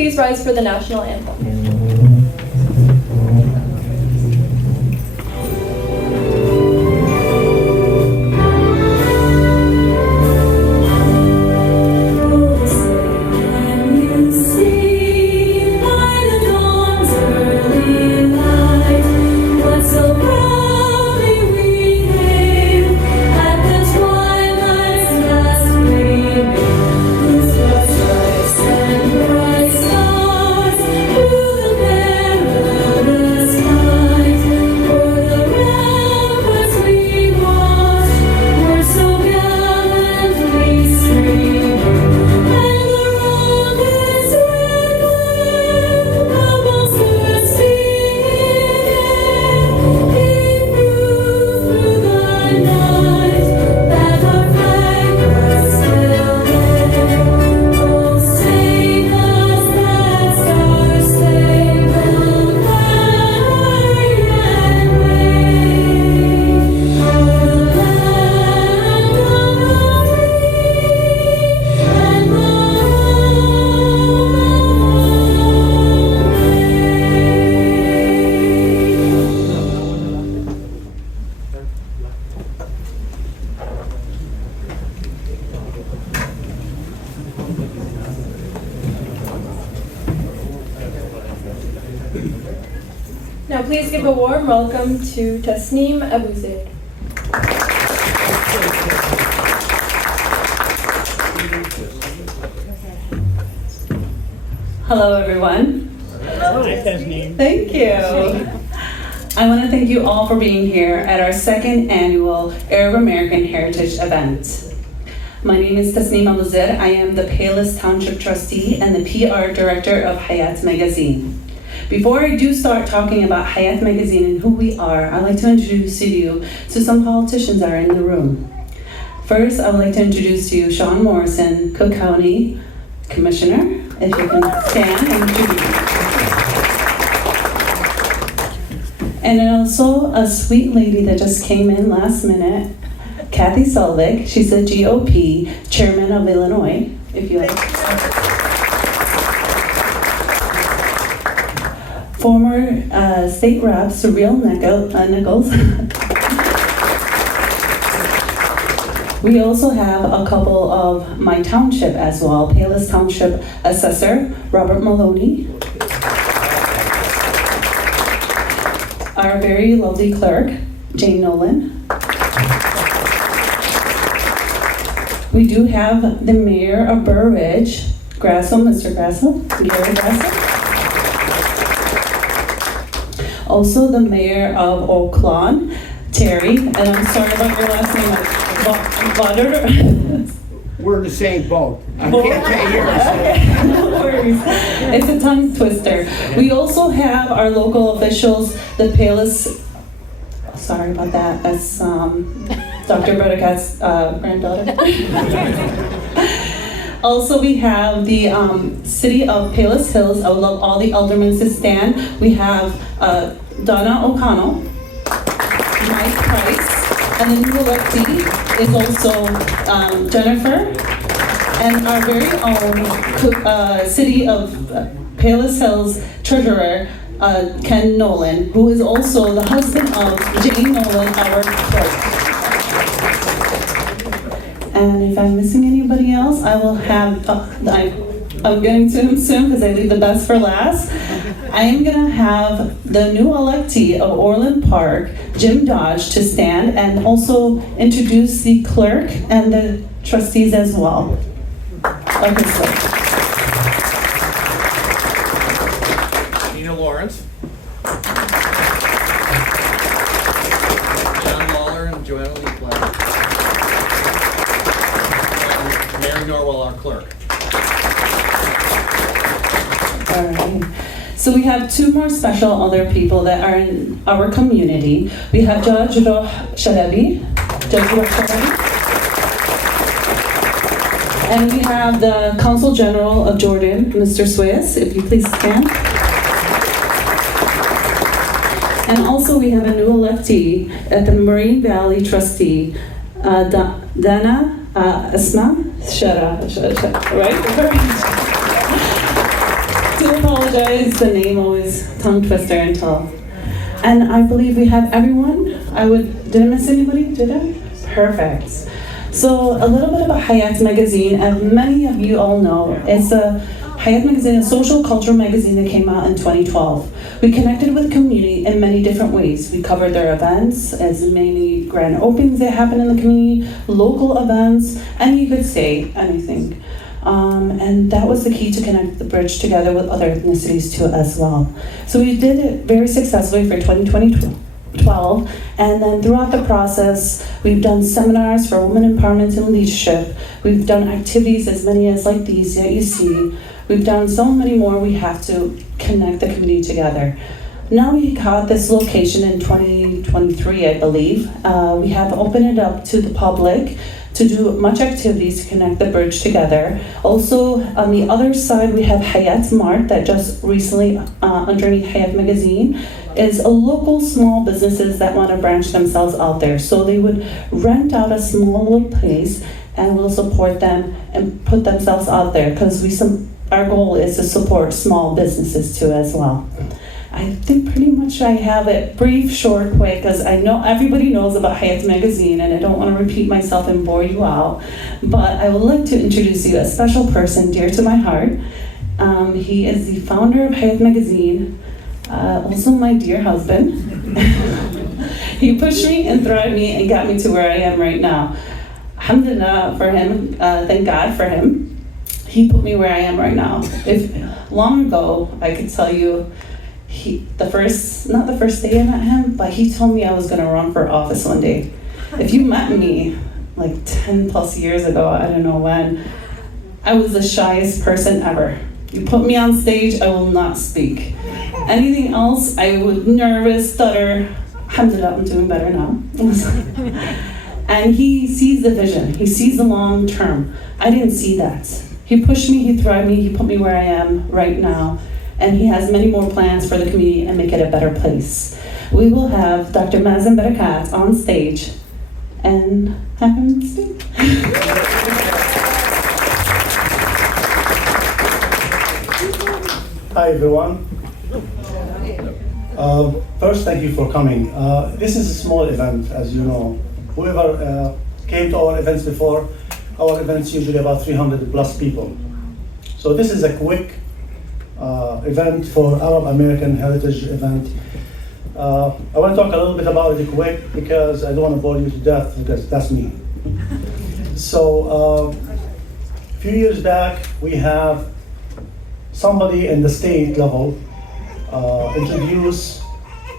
please rise for the national anthem. Now please give a warm welcome to Tasneem Abu Zaid. Hello everyone. Hello. Hi, Tasneem. Thank you. I want to thank you all for being here at our second annual Arab American Heritage event. My name is Tasneem Abu Zaid. I am the Palos Township Trustee and the PR Director of Hayat Magazine. Before I do start talking about Hayat Magazine and who we are, I'd like to introduce you to some politicians that are in the room. First, I would like to introduce to you Sean Morrison, Cook County Commissioner, if you can stand and introduce. And also a sweet lady that just came in last minute, Kathy Selvig. She's a GOP Chairman of Illinois, if you like. Former state rep Surreal Nichols. We also have a couple of my township as well. Palos Township Assessor Robert Maloney. Our very lovely clerk, Jane Nolan. We do have the Mayor of Burr Ridge, Grasso, Mr. Grasso, Gary Grasso. Also the Mayor of Oak Lawn, Terry, and I'm sorry about your last name, Butter. We're in the same boat. I can't tell yours. No worries. It's a tongue twister. We also have our local officials, the Palos, sorry about that, that's Dr. Brodekat's granddaughter. Also, we have the City of Palos Hills. I would love all the aldermen to stand. We have Donna O'Connell, Mike Price, and the new electee is also Jennifer, and our very own City of Palos Hills Treasurer, Ken Nolan, who is also the husband of Jane Nolan, our clerk. And if I'm missing anybody else, I will have, I'm getting to him soon because I leave the best for last. I am going to have the new electee of Orland Park, Jim Dodge, to stand and also introduce the clerk and the trustees as well. Okay, so. Nina Lawrence. John Lawler and Joanna Leafland. And Mary Norwell, our clerk. All right. So we have two more special other people that are in our community. We have Judge Roh Shalabi. And we have the Consul General of Jordan, Mr. Suez, if you please stand. And also we have a new electee at the Marine Valley Trustee, Dana Asma Shara, right? do apologize, the name always tongue twister until. And I believe we have everyone. Did I miss anybody? Did I? Perfect. So a little bit about Hayat Magazine, as many of you all know, it's Hayat Magazine, a social cultural magazine that came out in 2012. We connected with the community in many different ways. We covered their events, as many grand openings that happen in the community, local events, and you could say anything. And that was the key to connect the bridge together with other ethnicities too as well. So we did it very successfully for 2012, and then throughout the process, we've done seminars for women empowerment and leadership. We've done activities as many as like these that you see. We've done so many more. We have to connect the community together. Now we got this location in 2023, I believe. We have opened it up to the public to do much activities to connect the bridge together. Also, on the other side, we have Hayat Mart that just recently, underneath Hayat Magazine, is a local small businesses that want to branch themselves out there. So they would rent out a small little place and we'll support them and put themselves out there because our goal is to support small businesses too as well. I think pretty much I have it brief, short, quick, because I know everybody knows about Hayat Magazine and I don't want to repeat myself and bore you out. But I would like to introduce you a special person dear to my heart. He is the founder of Hayat Magazine, also my dear husband. He pushed me and thrived me and got me to where I am right now. Alhamdulillah for him, thank God for him. He put me where I am right now. If long ago, I could tell you, not the first day I met him, but he told me I was gonna run for office one day. If you met me like 10 plus years ago, I don't know when, I was the shyest person ever. You put me on stage, I will not speak. Anything else, I would nervous, stutter. Alhamdulillah, I'm doing better now. And he sees the vision, he sees the long term. I didn't see that. He pushed me, he thrived me, he put me where I am right now. And he has many more plans for the community and make it a better place. We will have Dr. Mazen Barakat on stage and have him speak. Hi everyone. First, thank you for coming. This is a small event, as you know. Whoever came to our events before, our events usually about 300 plus people. So this is a quick event for Arab American Heritage event. I want to talk a little bit about it quick because I don't want to bore you to death because that's me. So a few years back, we have somebody in the state level introduce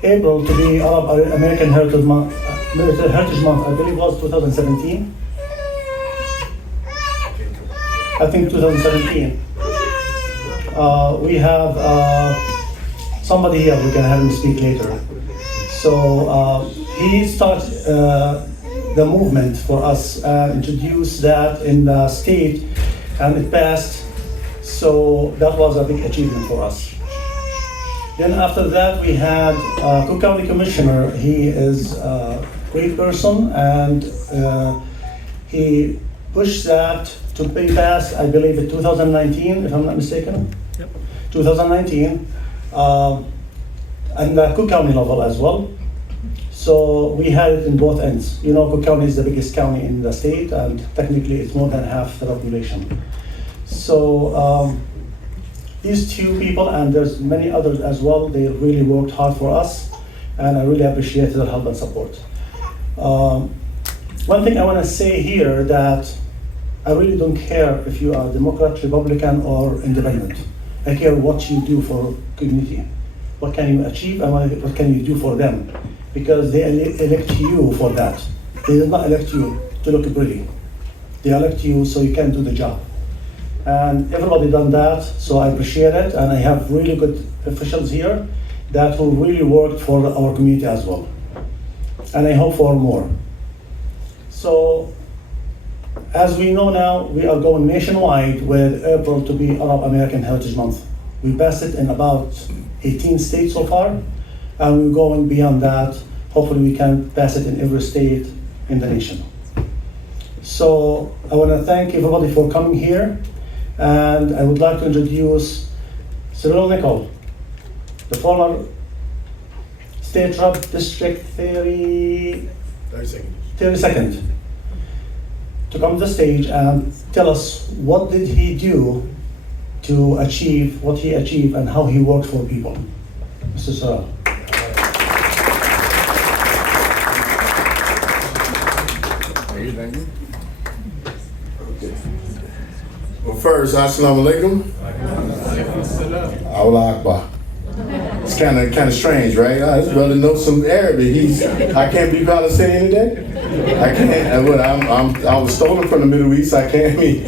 April to be Arab American Heritage Month. I believe it was 2017. I think 2017. We have somebody here, we can have him speak later. So he started the movement for us and introduced that in the state and it passed. So that was a big achievement for us. Then after that we had Cook County Commissioner. He is a great person and he pushed that to be passed, I believe in 2019, if I'm not mistaken. Yep. 2019, and the Cook County level as well. So we had it in both ends. You know, Cook County is the biggest county in the state, and technically it's more than half the population. So these two people, and there's many others as well, they really worked hard for us, and I really appreciate their help and support. One thing I want to say here that I really don't care if you are Democrat, Republican, or Independent. I care what you do for community. What can you achieve and what can you do for them? Because they elect you for that. They did not elect you to look pretty. They elect you so you can do the job. And everybody done that, so I appreciate it. And I have really good officials here that will really work for our community as well. And I hope for more. So, as we know now, we are going nationwide with April to be Arab American Heritage Month. We passed it in about 18 states so far, and we're going beyond that. Hopefully we can pass it in every state in the nation. So I want to thank everybody for coming here, and I would like to introduce Cyril Nicol, the former State Rep District 32nd, to come to the stage and tell us what did he do to achieve what he achieved and how he worked for people. Mr. Cyril. Well, first, assalamu alaikum. Allah Akbar. It's kind of strange, right? This brother knows some Arabic. I can't be Palestinian today. I can't. I was stolen from the Middle East. I can't be.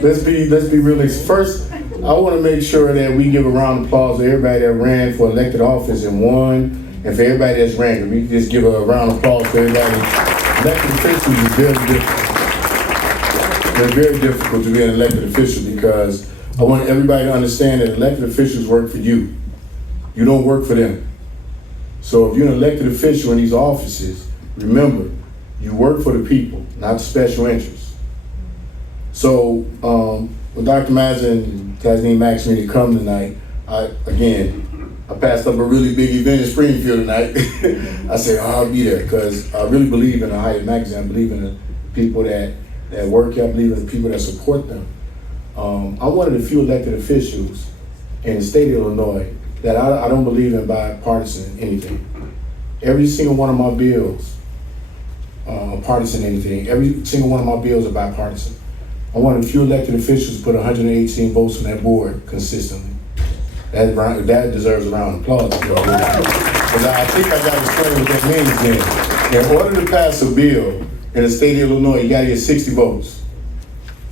Let's be realistic. First, I want to make sure that we give a round of applause to everybody that ran for elected office and won, and for everybody that's ran. We just give a round of applause for everybody. Elected officials is very difficult. They're very difficult to be an elected official because I want everybody to understand that elected officials work for you. You don't work for them. So if you're an elected official in these offices, remember, you work for the people, not the special interests. So when Dr. Mazen and Tasneem asked me to come tonight, I passed up a really big event in Springfield tonight. I said, I'll be there because I really believe in the Hyatt magazine. I believe in the people that work here. I believe in the people that support them. I'm one of the few elected officials in the state of Illinois that I don't believe in bipartisan anything. Every single one of my bills, partisan anything, every single one of my bills are bipartisan. I'm one of the few elected officials to put 118 votes on that board consistently. That deserves a round of applause. Because I think I got to explain what that means then. In order to pass a bill in the state of Illinois, you got to get 60 votes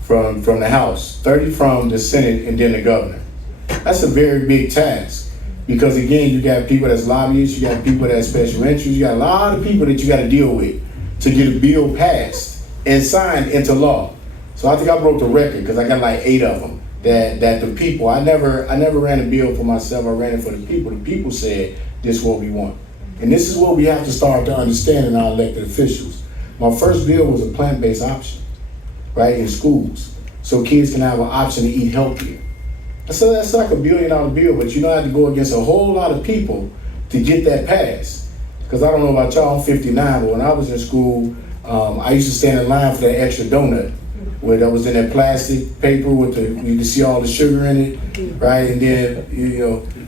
from the House, 30 from the Senate, and then the governor. That's a very big task. Because again, you got people that's lobbyists, you got people that's special interests, you got a lot of people that you got to deal with to get a bill passed and signed into law. So I think I broke the record because I got like 8 of them that the people, I never ran a bill for myself, I ran it for the people. The people said, this is what we want. And this is what we have to start to understand in our elected officials. My first bill was a plant-based option, right, in schools. So kids can have an option to eat healthier. So that's like $1 billion bill, but you don't have to go against a whole lot of people to get that passed. Because I don't know about y'all, I'm 59, but when I was in school, I used to stand in line for that extra donut, where that was in that plastic paper with you could see all the sugar in it, right? And then,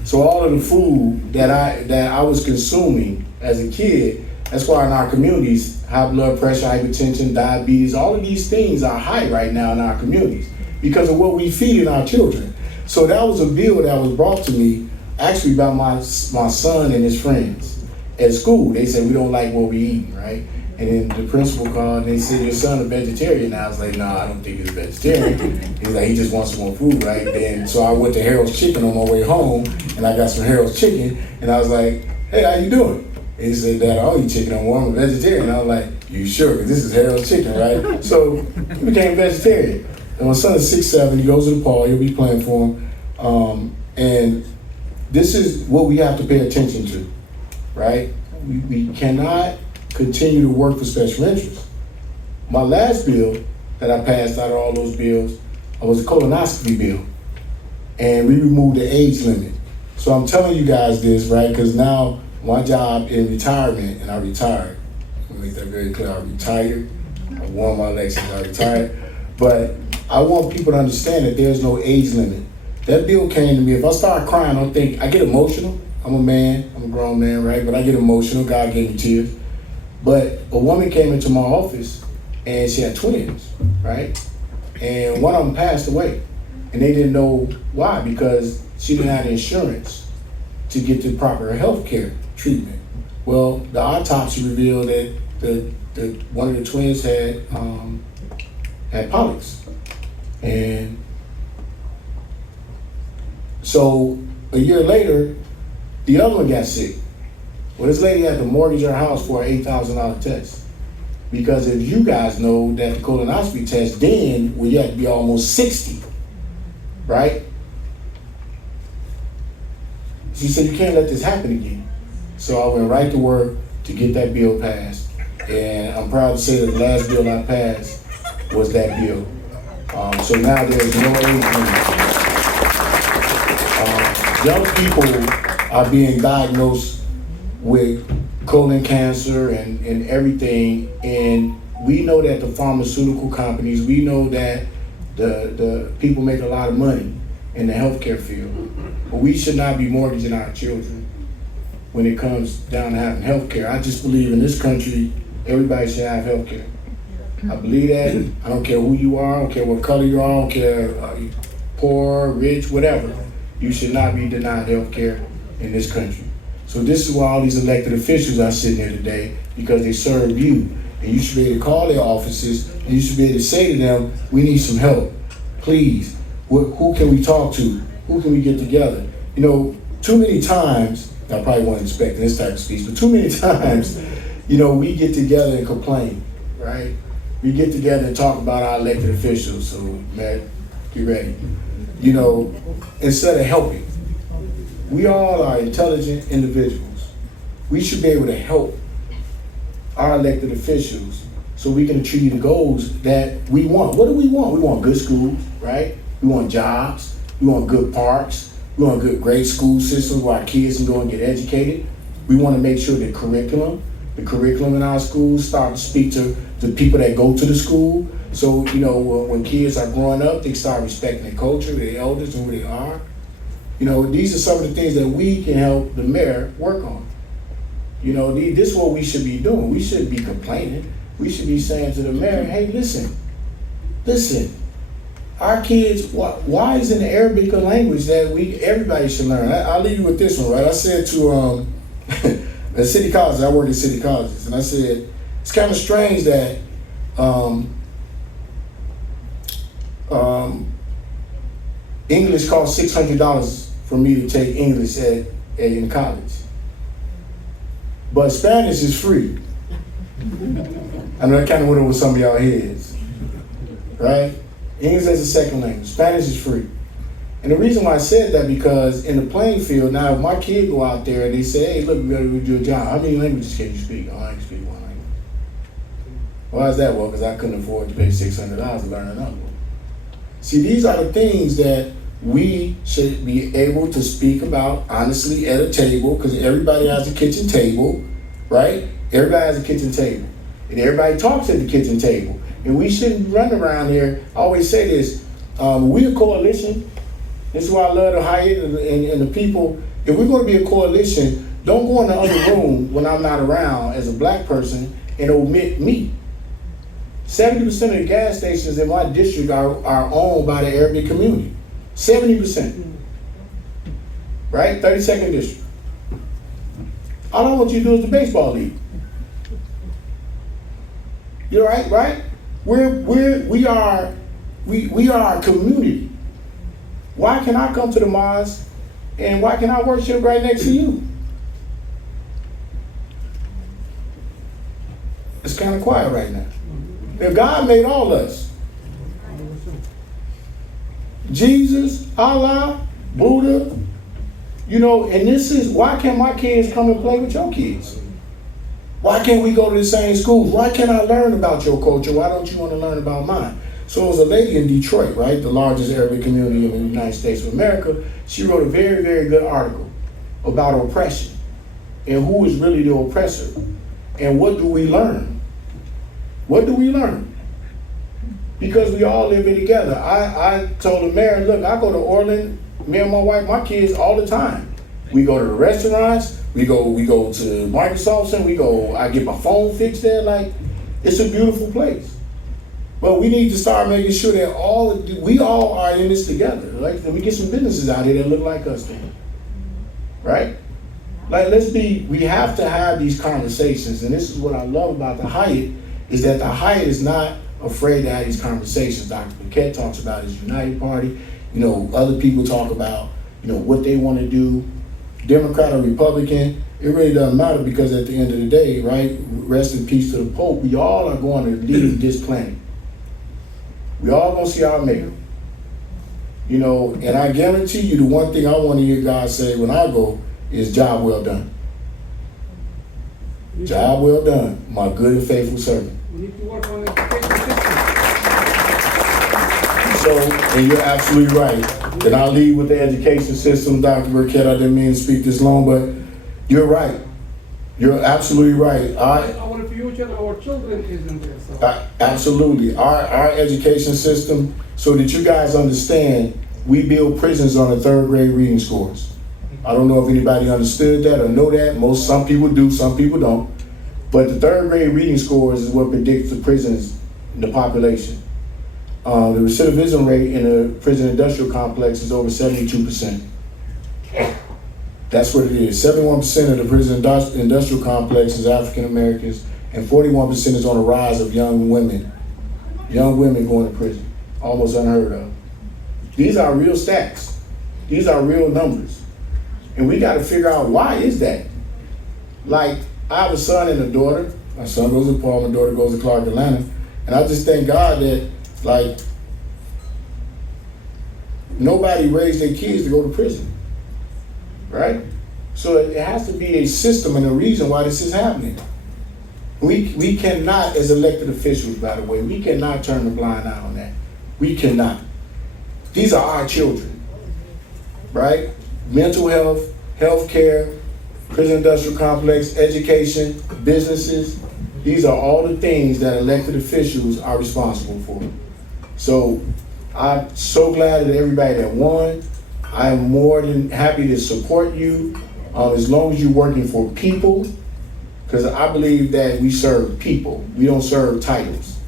so all of the food that I was consuming as a kid, that's why in our communities, high blood pressure, hypertension, diabetes, all of these things are high right now in our communities because of what we feed our children. So that was a bill that was brought to me actually by my son and his friends at school. They said, we don't like what we eat, right? And then the principal called and they said, your son a vegetarian? I was like, no, I don't think he's a vegetarian. He's like, he just wants some more food, right? And so I went to Harold's Chicken on my way home and I got some Harold's Chicken and I was like, hey, how you doing? And he said, Dad, I don't eat chicken no more, I'm a vegetarian. I was like, you sure? Because this is Harold's Chicken, right? So he became vegetarian. And my son is 6'7", he goes to the Paul, he'll be playing for him. And this is what we have to pay attention to, right? We cannot continue to work for special interests. My last bill that I passed out of all those bills was a colonoscopy bill. And we removed the age limit. So I'm telling you guys this, right? Because now my job in retirement, and I retired. Let me make that very clear, I retired. I won my elections, I retired. But I want people to understand that there's no age limit. That bill came to me, if I start crying, I get emotional. I'm a man, I'm a grown man, right? But I get emotional, God gave me tears. But a woman came into my office and she had twins, right? And one of them passed away. And they didn't know why, because she didn't have insurance to get the proper health care treatment. Well, the autopsy revealed that one of the twins had polyps. And so a year later, the other one got sick. Well, this lady had to mortgage her house for an $8,000 test. Because if you guys know that the colonoscopy test then, well, you had to be almost 60, right? She said, you can't let this happen again. So I went right to work to get that bill passed. And I'm proud to say that the last bill I passed was that bill. So now there's no age limit. Young people are being diagnosed with colon cancer and everything, and we know that the pharmaceutical companies, we know that the people make a lot of money in the healthcare field, but we should not be mortgaging our children when it comes down to having healthcare. I just believe in this country, everybody should have healthcare. I believe that. I don't care who you are, I don't care what color you are, I don't care poor, rich, whatever. You should not be denied healthcare in this country. So this is why all these elected officials are sitting here today, because they serve you. And you should be able to call their offices, and you should be able to say to them, we need some help. Please, who can we talk to? Who can we get together? You know, too many times, I probably wasn't expecting this type of speech, but too many times, you know, we get together and complain, right? We get together and talk about our elected officials. So, Matt, get ready. You know, instead of helping. We all are intelligent individuals. We should be able to help our elected officials so we can achieve the goals that we want. What do we want? We want good schools, right? We want jobs. We want good parks. We want a good grade school system where our kids can go and get educated. We want to make sure the curriculum in our schools start to speak to the people that go to the school. So, you know, when kids are growing up, they start respecting their culture, their elders, and who they are. You know, these are some of the things that we can help the mayor work on. You know, this is what we should be doing. We shouldn't be complaining. We should be saying to the mayor, hey, listen, our kids, why is it the Arabic language that everybody should learn? I'll leave you with this one, right? I said to at city colleges, I work at city colleges, and I said, it's kind of strange that English costs $600 for me to take English in college. But Spanish is free. I know that kind of went over some of y'all heads, right? English as a second language, Spanish is free. And the reason why I said that, because in the playing field, now if my kid go out there and they say, hey, look, we gotta do a job, how many languages can you speak? Oh, I can speak one language. Why is that? Well, because I couldn't afford to pay $600 to learn another one. See, these are the things that we should be able to speak about honestly at a table, because everybody has a kitchen table, right? Everybody has a kitchen table. And everybody talks at the kitchen table. And we shouldn't run around here. I always say this, we're a coalition. This is why I love the Hyatt and the people. If we're going to be a coalition, don't go in the other room when I'm not around as a black person and omit me. 70% of the gas stations in my district are owned by the Arabic community. 70%. Right? 32nd district. All I want you to do is the baseball league. You're right? We are a community. Why can I come to the mosque and why can I worship right next to you? It's kind of quiet right now. Now God made all of us. Jesus, Allah, Buddha, you know, and this is, why can't my kids come and play with your kids? Why can't we go to the same schools? Why can't I learn about your culture? Why don't you want to learn about mine? So it was a lady in Detroit, right, the largest Arabic community in the United States of America. She wrote a very, very good article about oppression and who is really the oppressor and what do we learn? What do we learn? Because we all live it together. I told the mayor, look, I go to Orland, me and my wife, my kids all the time. We go to the restaurants, we go to Microsoft Center, I get my phone fixed there, like, it's a beautiful place. But we need to start making sure that we all are in this together. Like, we get some businesses out here that look like us then. Right? Like, we have to have these conversations, and this is what I love about the Hyatt, is that the Hyatt is not afraid to have these conversations. Dr. Paquette talks about his United Party. You know, other people talk about, you know, what they want to do, Democrat or Republican. It really doesn't matter, because at the end of the day, right, rest in peace to the Pope, we all are going to leave this planet. We all gonna see our maker. You know, and I guarantee you the one thing I want to hear God say when I go is job well done. Job well done, my good and faithful servant. We need to work on the education system. So, and you're absolutely right. And I'll leave with the education system. Dr. Burkett, I didn't mean to speak this long, but you're right. You're absolutely right. Our future, our children is in there. So. Absolutely. Our education system, so that you guys understand, we build prisons on the 3rd grade reading scores. I don't know if anybody understood that or know that. Some people do, some people don't. But the 3rd grade reading scores is what predicts the prisons in the population. The recidivism rate in the prison industrial complex is over 72%. That's what it is. 71% of the prison industrial complex is African Americans, and 41% is on the rise of young women. Young women going to prison. Almost unheard of. These are real stats. These are real numbers. And we got to figure out, why is that? Like, I have a son and a daughter. My son goes to Paul, my daughter goes to Clark Atlanta. And I just thank God that, like, nobody raised their kids to go to prison, right? So it has to be a system and a reason why this is happening. We cannot, as elected officials, by the way, we cannot turn a blind eye on that. We cannot. These are our children, right? Mental health, healthcare, prison industrial complex, education, businesses. These are all the things that elected officials are responsible for. So I'm so glad that everybody that won. I am more than happy to support you as long as you're working for people, because I believe that we serve people. We don't serve titles,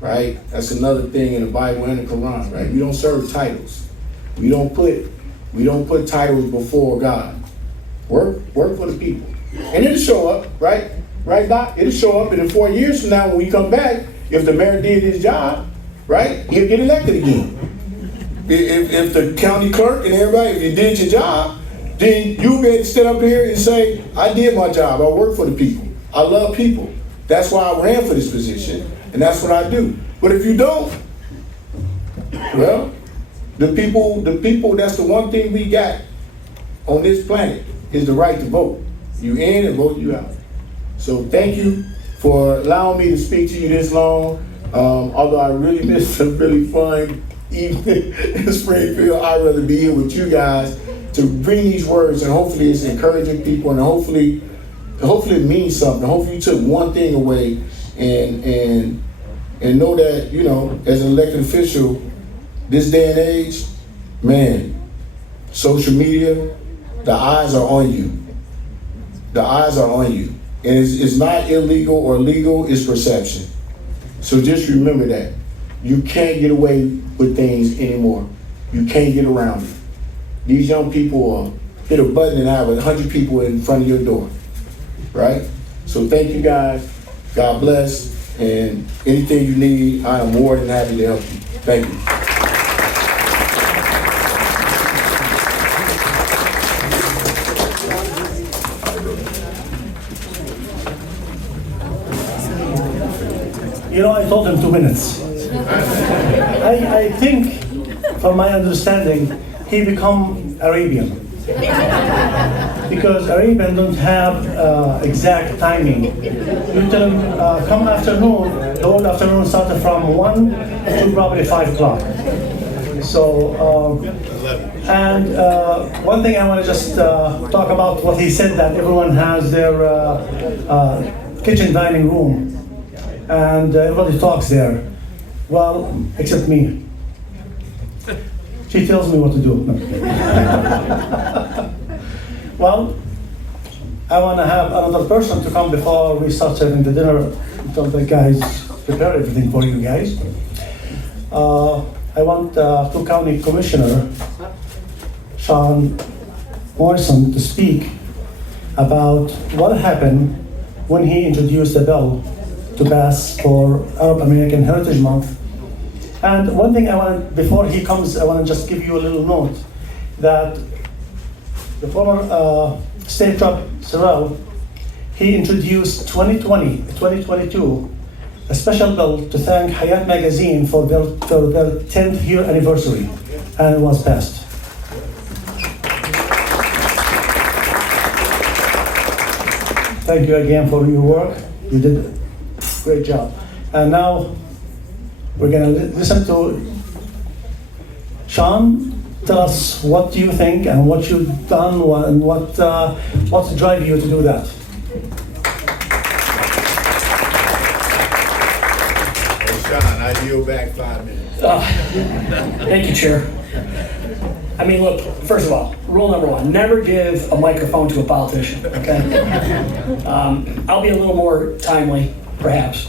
right? That's another thing in the Bible and the Quran, right? We don't serve titles. We don't put titles before God. Work for the people. And it'll show up, right? Right, Doc? It'll show up, and in 4 years from now when we come back, if the mayor did his job, right, he'll get elected again. If the county clerk and everybody, if you did your job, then you'll be able to stand up here and say, I did my job, I work for the people. I love people. That's why I ran for this position, and that's what I do. But if you don't, well, the people, that's the one thing we got on this planet, is the right to vote. You in and vote you out. So thank you for allowing me to speak to you this long. Although I really missed some really fun evening in Springfield, I'd rather be here with you guys to bring these words, and hopefully it's encouraging people, and hopefully it means something. Hopefully you took one thing away and know that, you know, as an elected official, this day and age, man, social media, the eyes are on you. The eyes are on you. And it's not illegal or legal, it's perception. So just remember that. You can't get away with things anymore. You can't get around it. These young people will hit a button and have 100 people in front of your door, right? So thank you guys. God bless. And anything you need, I am more than happy to help you. Thank you. You know, I told him 2 minutes. I think, from my understanding, he become Arabian. Because Arabian don't have exact timing. You tell him, come afternoon, the whole afternoon started from 1 to probably 5 o'clock. So, one thing I want to just talk about what he said, that everyone has their kitchen dining room. And everybody talks there. Well, except me. She tells me what to do. Well, I want to have another person to come before we start serving the dinner, until the guys prepare everything for you guys. I want Cook County Commissioner Sean Morrison to speak about what happened when he introduced the bill to pass for Arab American Heritage Month. And one thing before he comes, I want to just give you a little note that the former State Rep Sorrell, he introduced 2022, a special bill to thank Hayat Magazine for their 10th year anniversary, and it was passed. Thank you again for your work. You did a great job. And now we're going to listen to Sean tell us what you think and what you've done and what's drive you to do that. Sean, I yield back 5 minutes. Thank you, Chair. I mean, look, first of all, rule number one, never give a microphone to a politician, okay? I'll be a little more timely, perhaps.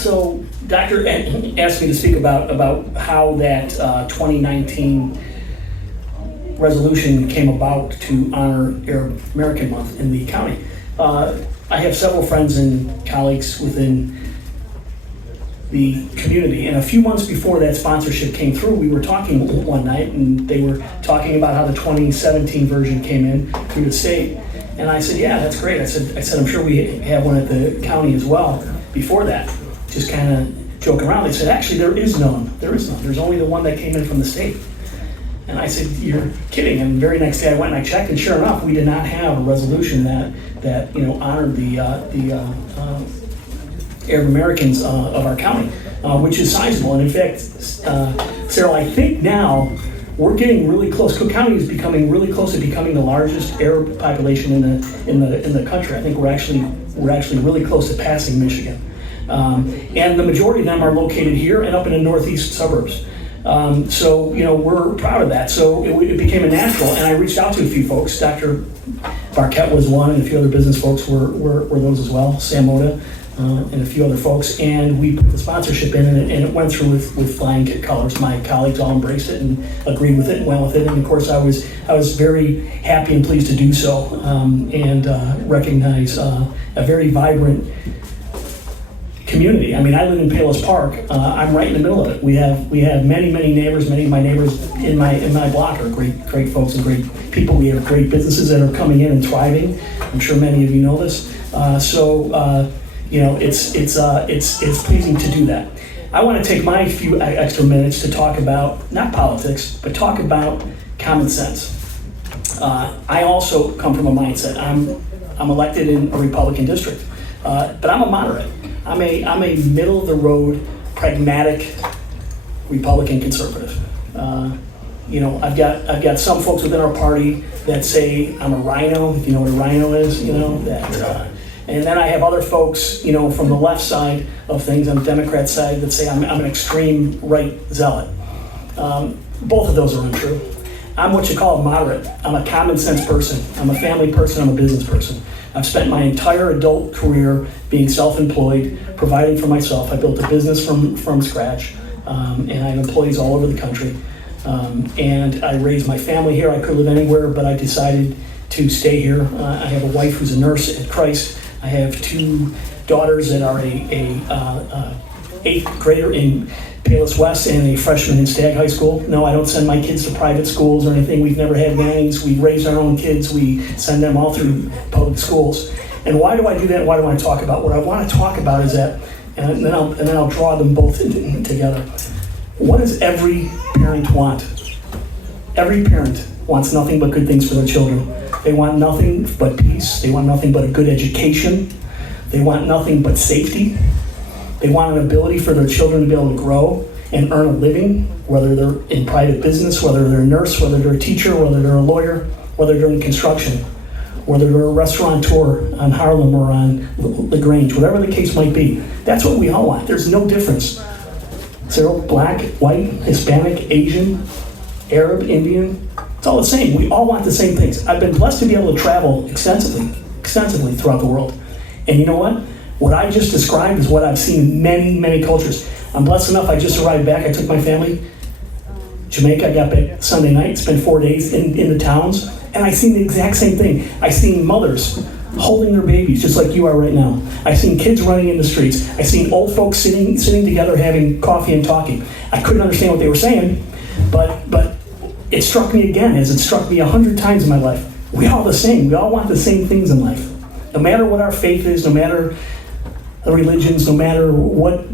So Dr. asked me to speak about how that 2019 resolution came about to honor Arab American Month in the county. I have several friends and colleagues within the community, and a few months before that sponsorship came through, we were talking one night, and they were talking about how the 2017 version came in through the state, and I said, yeah, that's great. I said, I'm sure we have one at the county as well before that, just kind of joking around. They said, actually, there is none. There's only the one that came in from the state. And I said, you're kidding. And the very next day I went and I checked, and sure enough, we did not have a resolution that honored the Arab Americans of our county, which is sizable. And in fact, Cyril, I think now we're getting really close. Cook County is becoming really close to becoming the largest Arab population in the country. I think we're actually really close to passing Michigan. And the majority of them are located here and up in the northeast suburbs. So we're proud of that. So it became a natural, and I reached out to a few folks. Dr. Barquette was one, and a few other business folks were those as well. Sam Moda. And a few other folks, and we put the sponsorship in, and it went through with flying colors. My colleagues all embraced it and agreed with it and went with it, and of course I was very happy and pleased to do so, and recognize a very vibrant community. I mean, I live in Palos Park. I'm right in the middle of it. We have many neighbors. Many of my neighbors in my block are great folks and great people. We have great businesses that are coming in and thriving. I'm sure many of you know this. It's pleasing to do that. I want to take my few extra minutes to talk about, not politics, but talk about common sense. I also come from a mindset. I'm elected in a Republican district, but I'm a moderate. I'm a middle of the road, pragmatic Republican conservative. I've got some folks within our party that say I'm a rhino, if you know what a rhino is, and then I have other folks, from the left side of things, on the Democrat side, that say I'm an extreme right zealot. Both of those are untrue. I'm what you call a moderate. I'm a common sense person. I'm a family person. I'm a business person. I've spent my entire adult career being self-employed, providing for myself. I built a business from scratch, and I have employees all over the country. And I raised my family here. I could live anywhere, but I decided to stay here. I have a wife who's a nurse at Christ. I have 2 daughters that are a 8th grader in Palos West and a freshman in Stagg High School. No, I don't send my kids to private schools or anything. We've never had nannies. We raise our own kids. We send them all through public schools. And why do I do that? Why do I want to talk about? What I want to talk about is that, and then I'll draw them both together. What does every parent want? Every parent wants nothing but good things for their children. They want nothing but peace. They want nothing but a good education. They want nothing but safety. They want an ability for their children to be able to grow and earn a living, whether they're in private business, whether they're a nurse, whether they're a teacher, whether they're a lawyer, whether they're in construction, whether they're a restaurateur on Harlem or on LaGrange, whatever the case might be. That's what we all want. There's no difference. Cyril, black, white, Hispanic, Asian, Arab, Indian, it's all the same. We all want the same things. I've been blessed to be able to travel extensively throughout the world. And you know what? What I just described is what I've seen in many cultures. I'm blessed enough, I just arrived back. I took my family, Jamaica. I got back Sunday night, spent 4 days in the towns, and I seen the exact same thing. I seen mothers holding their babies just like you are right now. I seen kids running in the streets. I seen old folks sitting together having coffee and talking. I couldn't understand what they were saying, but it struck me again, as it struck me 100 times in my life. We're all the same. We all want the same things in life. No matter what our faith is, no matter the religions, no matter what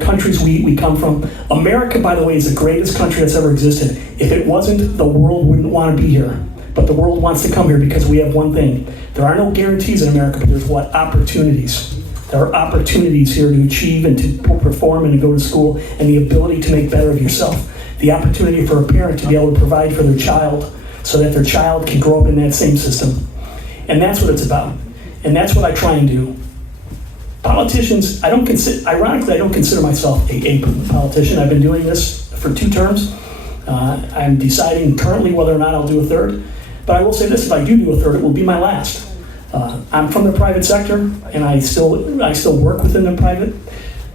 countries we come from. America, by the way, is the greatest country that's ever existed. If it wasn't, the world wouldn't want to be here. But the world wants to come here because we have one thing. There are no guarantees in America, but there's what? Opportunities. There are opportunities here to achieve and to perform and to go to school, and the ability to make better of yourself. the opportunity for a parent to be able to provide for their child so that their child can grow up in that same system. And that's what it's about. And that's what I try and do. Politicians, ironically, I don't consider myself a politician. I've been doing this for 2 terms. I'm deciding currently whether or not I'll do a third. But I will say this, if I do a third, it will be my last. I'm from the private sector, and I still work within the private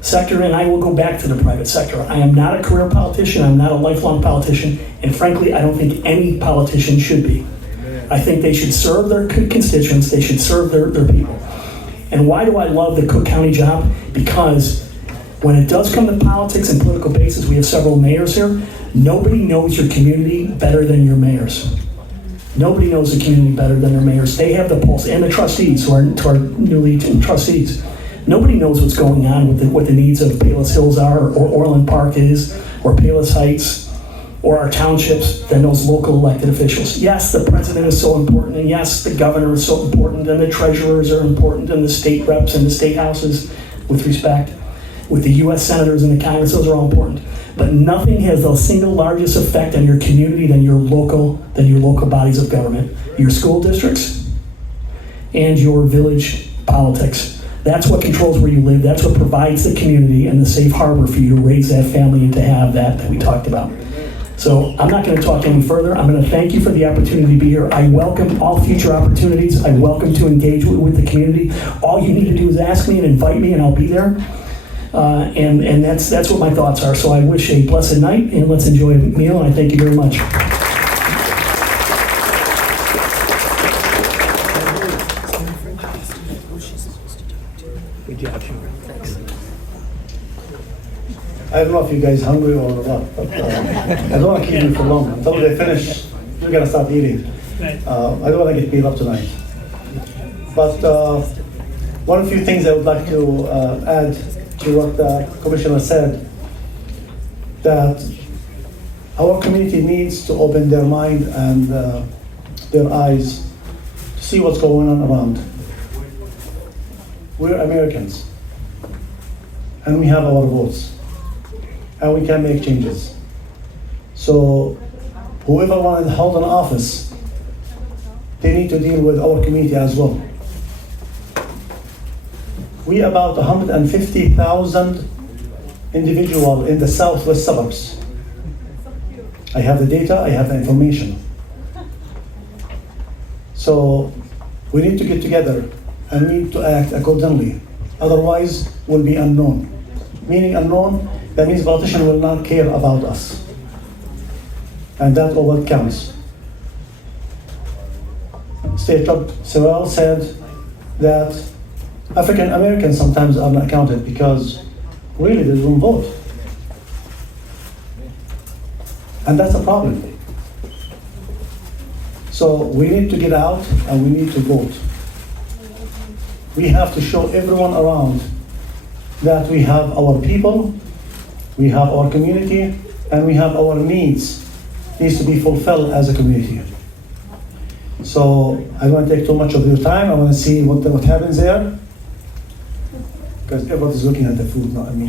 sector, and I will go back to the private sector. I am not a career politician. I'm not a lifelong politician. And frankly, I don't think any politician should be. I think they should serve their constituents. They should serve their people. And why do I love the Cook County job? Because when it does come to politics and political bases, we have several mayors here. Nobody knows your community better than your mayors. Nobody knows the community better than their mayors. They have the pulse, and the trustees, who are newly trustees. Nobody knows what's going on with what the needs of Palos Hills are, or Orland Park is, or Palos Heights, or our townships than those local elected officials. Yes, the president is so important, and yes, the governor is so important, and the treasurers are important, and the state reps and the state houses, with respect, with the U.S. senators and the Congress, those are all important. But nothing has the single largest effect on your community than your local bodies of government, your school districts, and your village politics. That's what controls where you live. That's what provides the community and the safe harbor for you to raise that family and to have that we talked about. So I'm not going to talk any further. I'm going to thank you for the opportunity to be here. I welcome all future opportunities. I welcome to engage with the community. All you need to do is ask me and invite me, and I'll be there. And that's what my thoughts are. So I wish a blessed night, and let's enjoy a meal, and I thank you very much. I don't know if you guys hungry or what, but I don't want to keep you for long. Until they finish, you're gonna start eating. I don't want to get beat up tonight. But one of the few things I would like to add to what the commissioner said, that our community needs to open their mind and their eyes to see what's going on around. We're Americans, and we have our votes, and we can make changes. So whoever wants to hold an office, they need to deal with our community as well. We about 150,000 individuals in the southwest suburbs. I have the data, I have the information. So we need to get together and we need to act accordingly. Otherwise, we'll be unknown. Meaning unknown, that means politicians will not care about us. And that's all that counts. State Rep Sewell said that African Americans sometimes are not counted because really they don't vote. And that's a problem. So we need to get out and we need to vote. We have to show everyone around that we have our people, we have our community, and we have our needs to be fulfilled as a community. So I don't want to take too much of your time. I want to see what happens there. Because everybody's looking at the food, not at me.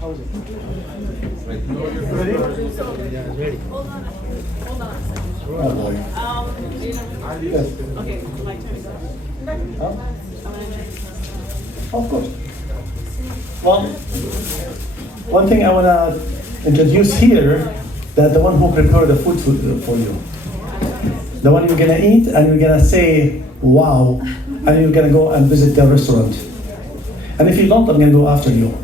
How is it? Ready? Oh boy. Yes. Okay, my turn is up. Huh? Of course. Well, one thing I want to introduce here, that the one who prepared the food for you. The one you're gonna eat and you're gonna say, wow, and you're gonna go and visit the restaurant. And if you don't, I'm gonna go after you.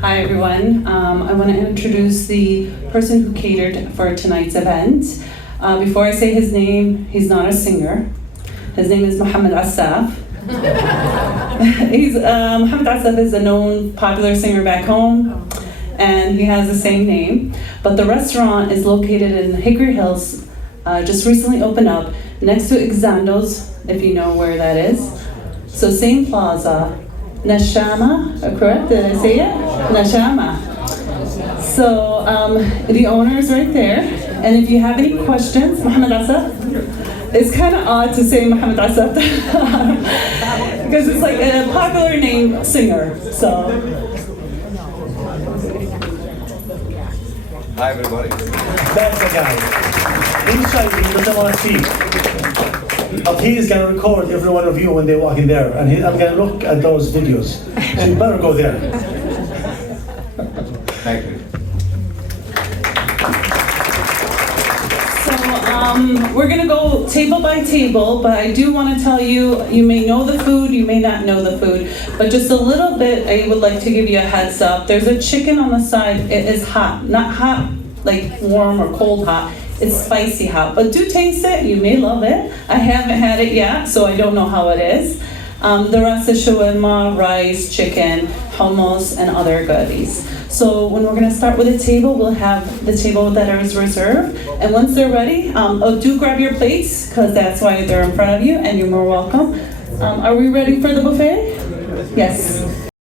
Hi everyone. I want to introduce the person who catered for tonight's event. Before I say his name, he's not a singer. His name is Mohammed Assaf. Mohammed Assaf is a known popular singer back home, and he has the same name. But the restaurant is located in Hickory Hills, just recently opened up, next to Exandos, if you know where that is. So same plaza, Nashama, correct? Did I say it? Nashama. So the owner is right there. And if you have any questions, Mohammed Assaf, It's kind of odd to say Mohammed Asad because it's like a popular name singer. So Hi, everybody. That's the guy. Inside, he doesn't want to speak. But he is going to record every one of you when they walk in there, and I'm going to look at those videos. So you better go there. Thank you. So we're gonna go table by table, but I do want to tell you, you may know the food, you may not know the food, but just a little bit, I would like to give you a heads up. There's a chicken on the side. It is hot, not hot like warm or cold hot. It's spicy hot, but do taste it. You may love it. I haven't had it yet, so I don't know how it is. The rest is shawarma, rice, chicken, hummus, and other goodies. So when we're gonna start with a table, we'll have the table that is reserved. And once they're ready, do grab your plates, because that's why they're in front of you, and you're more welcome. Are we ready for the buffet? Yes.